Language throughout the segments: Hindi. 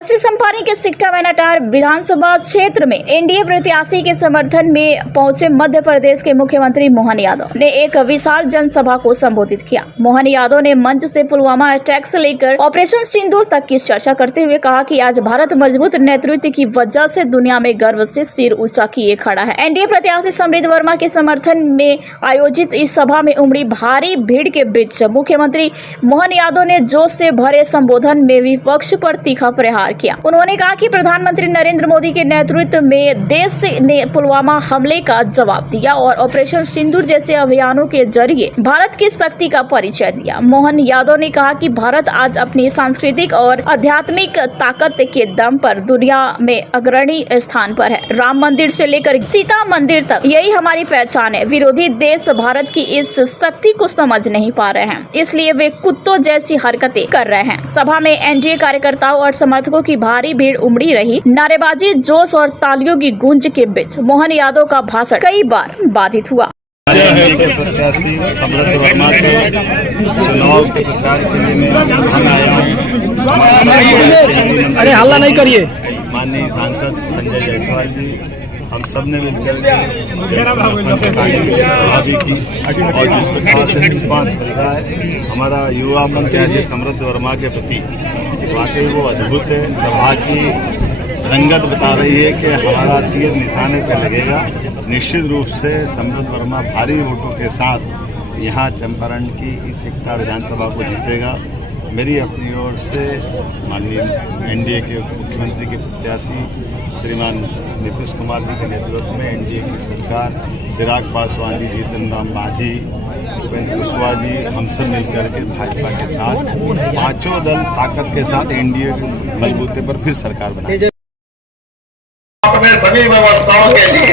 चंपारण के सिकटा मैनाटार विधानसभा क्षेत्र में एनडीए प्रत्याशी के समर्थन में पहुंचे मध्य प्रदेश के मुख्यमंत्री मोहन यादव ने एक विशाल जनसभा को संबोधित किया। मोहन यादव ने मंच से पुलवामा अटैक से लेकर ऑपरेशन सिंदूर तक की चर्चा करते हुए कहा कि आज भारत मजबूत नेतृत्व की वजह से दुनिया में गर्व से सिर ऊंचा किए खड़ा है। एनडीए प्रत्याशी समृद्ध वर्मा के समर्थन में आयोजित इस सभा में उमड़ी भारी भीड़ के बीच मुख्यमंत्री मोहन यादव ने जोश से भरे संबोधन में विपक्ष पर तीखा प्रहार किया। उन्होंने कहा कि प्रधानमंत्री नरेंद्र मोदी के नेतृत्व में देश ने पुलवामा हमले का जवाब दिया और ऑपरेशन सिंदूर जैसे अभियानों के जरिए भारत की शक्ति का परिचय दिया। मोहन यादव ने कहा कि भारत आज अपनी सांस्कृतिक और आध्यात्मिक ताकत के दम पर दुनिया में अग्रणी स्थान पर है। राम मंदिर से लेकर सीता मंदिर तक यही हमारी पहचान है। विरोधी देश भारत की इस शक्ति को समझ नहीं पा रहे हैं, इसलिए वे कुत्तों जैसी हरकतें कर रहे हैं। सभा में एनडीए कार्यकर्ताओं और समर्थकों की भारी भीड़ उमड़ी रही। नारेबाजी, जोश और तालियों की गूंज के बीच मोहन यादव का भाषण कई बार बाधित हुआ। प्रत्याशी समृद्ध वर्मा के चुनाव के प्रचार के लिए मैं सभा में आया हूँ। अरे हल्ला नहीं करिए। माननीय सांसद संजय जायसवाल जी, हम सब ने मिलकर सभा भी की और जिस प्रकार से रिस्पांस मिल रहा है हमारा युवा मन कैसे समृद्ध वर्मा के प्रति, वाकई वो अद्भुत है। सभा की रंगत बता रही है कि हमारा तीर निशाने पर लगेगा। निश्चित रूप से समृद्ध वर्मा भारी वोटों के साथ यहाँ चंपारण की इस सिकटा विधानसभा को जीतेगा। मेरी अपनी ओर से माननीय एनडीए के मुख्यमंत्री के प्रत्याशी श्रीमान नीतीश कुमार जी के नेतृत्व में एनडीए की सरकार, चिराग पासवान जी, जीतन राम मांझी, उपेंद्र कुशवाहा जी, हम सब मिलकर के भाजपा के साथ पांचों दल ताकत के साथ एनडीए के बलबूते पर फिर सरकार बनाएंगे। अपने सभी व्यवस्थाओं के लिए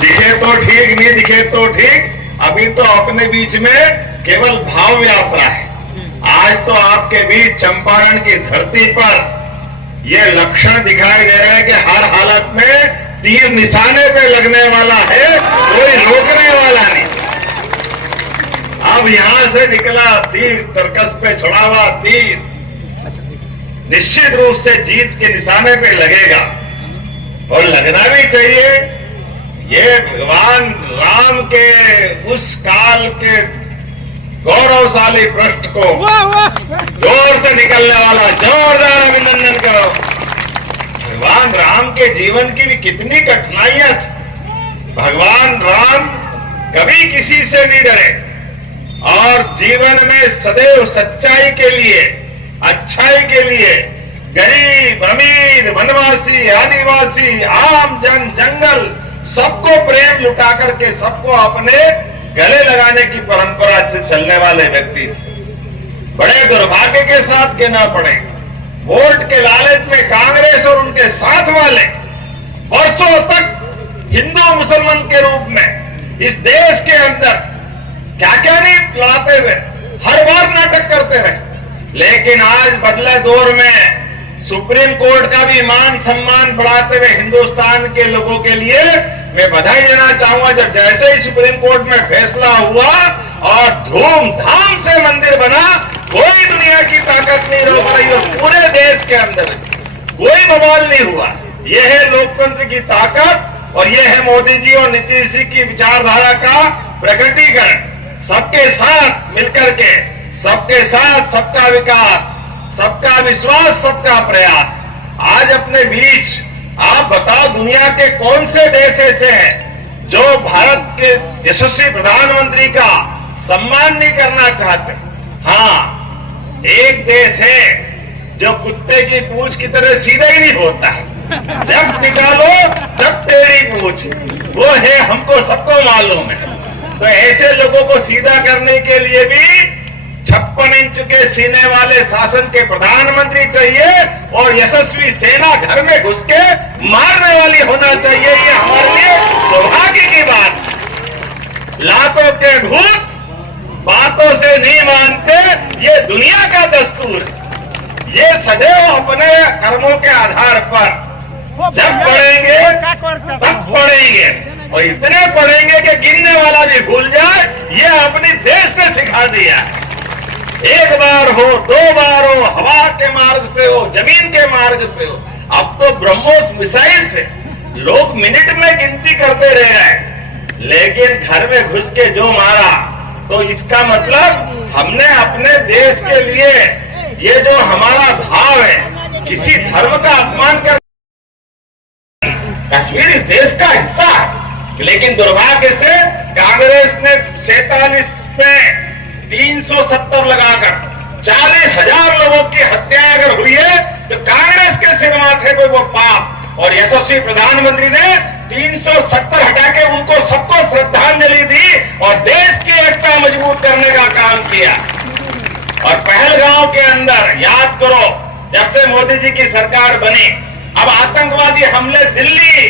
दिखे तो ठीक, नहीं दिखे तो ठीक, अभी तो अपने बीच में केवल भाव यात्रा है। आज तो आपके बीच चंपारण की धरती पर यह लक्षण दिखाई दे रहा है कि हर हालत में तीर निशाने पे लगने वाला है, कोई रोकने वाला नहीं। अब यहां से निकला तीर, तरकस पे छुड़ा हुआ तीर निश्चित रूप से जीत के निशाने पे लगेगा और लगना भी चाहिए। ये भगवान राम के उस काल के गौरवशाली पृष्ठ को जोर से निकलने वाला जोरदार अभिनंदन करो। भगवान राम के जीवन की भी कितनी कठिनाइयां थी। भगवान राम कभी किसी से नहीं डरे और जीवन में सदैव सच्चाई के लिए, अच्छाई के लिए गरीब, अमीर, वनवासी, आदिवासी, आम जन, जंगल सबको प्रेम लुटा करके सबको अपने गले लगाने की परंपरा से चलने वाले व्यक्ति थे। बड़े दुर्भाग्य के साथ कहना पड़े, वोट के लालच में कांग्रेस और उनके साथ वाले वर्षों तक हिंदू मुसलमान के रूप में इस देश के अंदर क्या क्या नहीं लड़ाते हुए हर बार नाटक करते रहे। लेकिन आज बदले दौर में सुप्रीम कोर्ट का भी मान सम्मान बढ़ाते हुए हिंदुस्तान के लोगों के लिए मैं बधाई देना चाहूंगा। जब जैसे ही सुप्रीम कोर्ट में फैसला हुआ और धूमधाम से मंदिर बना, कोई दुनिया की ताकत नहीं रोक रही और पूरे देश के अंदर कोई बवाल नहीं हुआ। यह है लोकतंत्र की ताकत और यह है मोदी जी और नीतीश जी की विचारधारा का प्रकटीकरण। सबके साथ मिलकर के, सबके साथ सबका विकास, सबका विश्वास, सबका प्रयास। आज अपने बीच आप बताओ, दुनिया के कौन से देश ऐसे हैं जो भारत के यशस्वी प्रधानमंत्री का सम्मान नहीं करना चाहते? हाँ, एक देश है जो कुत्ते की पूंछ की तरह सीधा ही नहीं होता है। जब निकालो तब टेढ़ी पूंछ, वो है, हमको सबको मालूम है। तो ऐसे लोगों को सीधा करने के लिए भी 56 इंच के सीने वाले शासन के प्रधानमंत्री चाहिए और यशस्वी सेना घर में घुस के मारने वाली होना चाहिए। ये हमारे लिए सौभाग्य की बात। लातों के भूत बातों से नहीं मानते, ये दुनिया का दस्तूर। ये सदैव अपने कर्मों के आधार पर जब पढ़ेंगे तब पढ़ेंगे और इतने पढ़ेंगे कि गिनने वाला भी भूल जाए। ये अपनी देश ने सिखा दिया है। एक बार हो, दो बार हो, हवा के मार्ग से हो, जमीन के मार्ग से हो, अब तो ब्रह्मोस मिसाइल से लोग मिनट में गिनती करते रह गए, लेकिन घर में घुस के जो मारा, तो इसका मतलब हमने अपने देश के लिए ये जो हमारा भाव है, किसी धर्म का अपमान कर, कश्मीर इस देश का हिस्सा है, लेकिन दुर्भाग्य से कांग्रेस ने 47 में 370 लगाकर 40,000 लोगों की हत्या अगर हुई है तो कांग्रेस के सिर माथे पे वो पाप, और यशस्वी प्रधानमंत्री ने 370 हटा के उनको सबको श्रद्धांजलि दी और देश की एकता मजबूत करने का काम किया। और पहलगांव के अंदर याद करो, जब से मोदी जी की सरकार बनी, अब आतंकवादी हमले दिल्ली,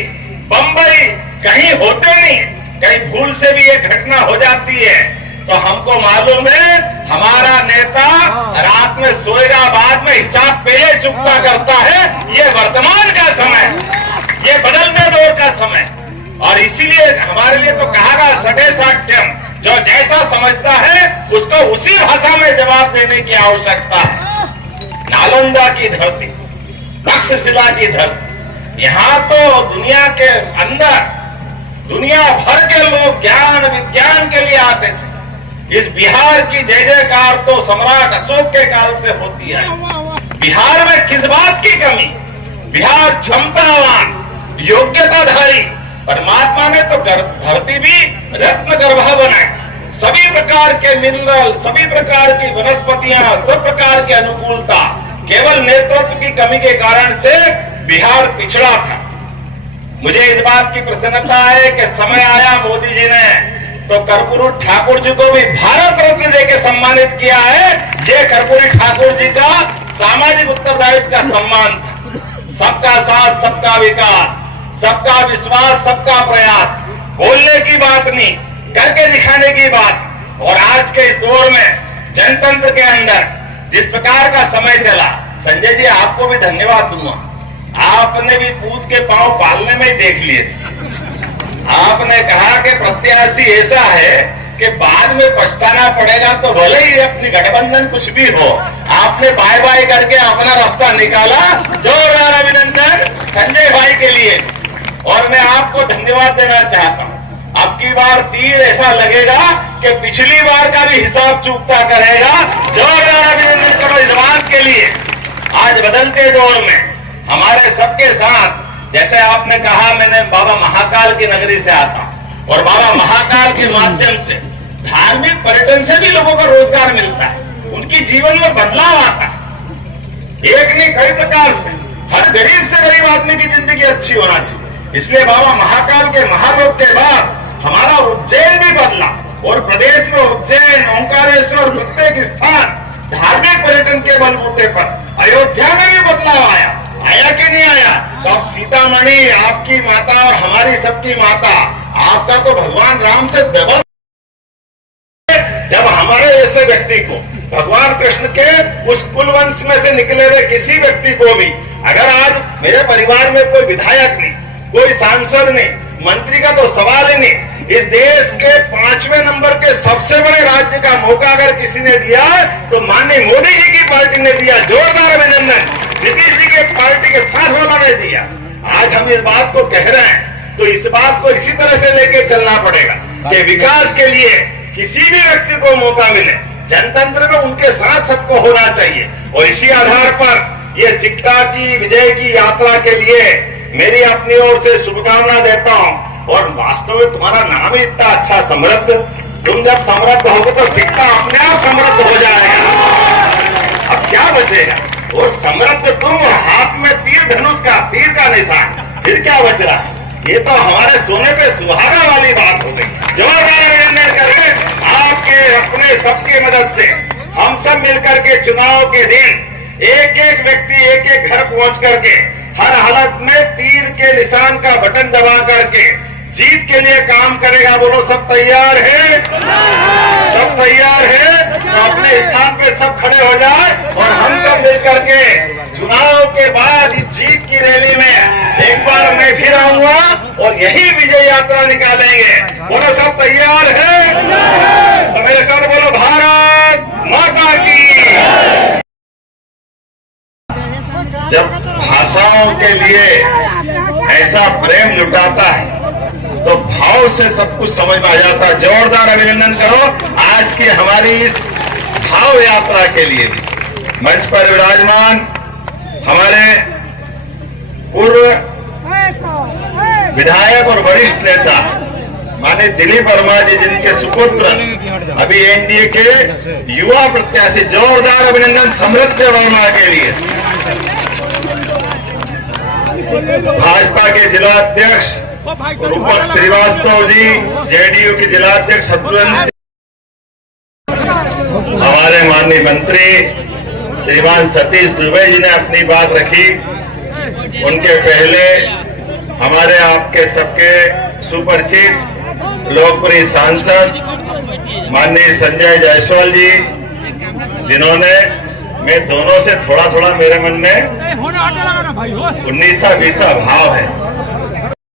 बंबई कहीं होते नहीं, कहीं भूल से भी एक घटना हो जाती है तो हमको मालूम है हमारा नेता रात में सोएगा, बाद में हिसाब पहले चुकता करता है। ये वर्तमान का समय, ये बदलते दौर का समय, और इसीलिए हमारे लिए तो कहा गया सटे साठ्यम, जो जैसा समझता है उसको उसी भाषा में जवाब देने की आवश्यकता है। नालंदा की धरती, तक्षशिला की धरती, यहाँ तो दुनिया के अंदर दुनिया भर के लोग ज्ञान विज्ञान के लिए आते थे। इस बिहार की जय जयकार तो सम्राट अशोक के काल से होती है। बिहार में किस बात की कमी? बिहार क्षमतावान, योग्यताधारी, परमात्मा ने तो धरती भी रत्न गर्भा बनाए, सभी प्रकार के मिनरल, सभी प्रकार की वनस्पतियां, सब प्रकार की अनुकूलता, केवल नेतृत्व की कमी के कारण से बिहार पिछड़ा था। मुझे इस बात की प्रसन्नता है कि समय आया, मोदी जी ने तो कर्पूरी ठाकुर जी को भी भारत रत्न देकर सम्मानित किया है। ये कर्पूरी ठाकुर जी का सामाजिक उत्तरदायित्व का सम्मान था। सबका साथ, सबका विकास, सबका विश्वास, सबका प्रयास, बोलने की बात नहीं, करके दिखाने की बात। और आज के इस दौर में जनतंत्र के अंदर जिस प्रकार का समय चला, संजय जी आपको भी धन्यवाद दूंगा, आपने भी पूत के पांव पालने में ही देख लिए थे। आपने कहा कि प्रत्याशी ऐसा है कि बाद में पछताना पड़ेगा, तो भले ही अपनी गठबंधन कुछ भी हो, आपने बाय बाय करके अपना रास्ता निकाला। जोरदार अभिनंदन संजय भाई के लिए। और मैं आपको धन्यवाद देना चाहता हूं, अब की बार तीर ऐसा लगेगा कि पिछली बार का भी हिसाब चूकता करेगा। जोरदार अभिनंदन करो इस बात के लिए। आज बदलते दौर में हमारे सबके साथ, जैसे आपने कहा, मैंने बाबा महाकाल की नगरी से आता, और बाबा महाकाल के माध्यम से धार्मिक पर्यटन से भी लोगों को रोजगार मिलता है, उनकी जीवन में बदलाव आता है। एक नहीं कई प्रकार से हर गरीब से गरीब आदमी की जिंदगी अच्छी होना चाहिए। इसलिए बाबा महाकाल के महालोक के बाद हमारा उज्जैन भी बदला, और प्रदेश में उज्जैन, ओंकारेश्वर, प्रत्येक स्थान धार्मिक पर्यटन के बलबूते पर। अयोध्या में भी बदलाव आया कि नहीं आया? तो अब सीतामढ़ी आपकी माता और हमारी सबकी माता, आपका तो भगवान राम से डबल। जब हमारे जैसे व्यक्ति को, भगवान कृष्ण के उस कुलवंश में से निकले हुए किसी व्यक्ति को भी, अगर आज मेरे परिवार में कोई विधायक नहीं, कोई सांसद नहीं, मंत्री का तो सवाल ही नहीं, इस देश के 5वें नंबर के सबसे बड़े राज्य का मौका अगर किसी ने दिया तो माननीय मोदी जी की पार्टी ने दिया। जोरदार अभिनंदन नीतीश जी के पार्टी के साथ वालों ने दिया। आज हम इस बात को कह रहे हैं तो इस बात को इसी तरह से लेके चलना पड़ेगा कि विकास के लिए किसी भी व्यक्ति को मौका मिले, जनतंत्र में उनके साथ सबको होना चाहिए। और इसी आधार पर ये सिक्का की विजय की यात्रा के लिए मेरी अपनी ओर से शुभकामना देता हूँ। और वास्तव में तुम्हारा नाम ही इतना अच्छा, समृद्ध। तुम जब समृद्ध होगे तो सिक्का अपने आप समृद्ध हो जाएगा। अब क्या बचेगा? और समृद्ध तुम, हाथ में तीर धनुष का, तीर का निशान, फिर क्या बच रहा? ये तो हमारे सोने पे सुहागा वाली बात हो गई। जोरदार अभिनंदन करके आपके अपने सबकी मदद से हम सब मिलकर के चुनाव के दिन एक एक व्यक्ति एक एक घर पहुंच करके हर हालत में तीर के निशान का बटन दबा करके जीत के लिए काम करेगा। बोलो सब तैयार है? सब तैयार है? तो अपने स्थान पे सब खड़े हो जाए और हम सब मिलकर के चुनाव के बाद इस जीत की रैली में एक बार मैं फिर आऊंगा और यही विजय यात्रा निकालेंगे। बोलो सब तैयार है? तो मेरे साथ बोलो भारत माता की। जब भाषाओं के लिए ऐसा प्रेम लुटाता है तो भाव से सब कुछ समझ में आ जाता है। जोरदार अभिनंदन करो आज की हमारी इस भाव यात्रा के लिए भी। मंच पर विराजमान हमारे पूर्व विधायक और वरिष्ठ नेता माननीय दिलीप वर्मा जी, जिनके सुपुत्र अभी एनडीए के युवा प्रत्याशी, जोरदार अभिनंदन समृद्ध वर्मा के लिए। भाजपा के जिला अध्यक्ष रूपक श्रीवास्तव जी, जेडीयू के जिला अध्यक्ष शत्रुघ्न, हमारे माननीय मंत्री श्रीमान सतीश दुबे जी ने अपनी बात रखी। उनके पहले हमारे आपके सबके सुपरिचित लोकप्रिय सांसद माननीय संजय जायसवाल जी, जिन्होंने मैं दोनों से थोड़ा थोड़ा मेरे मन में 19-20 भाव है।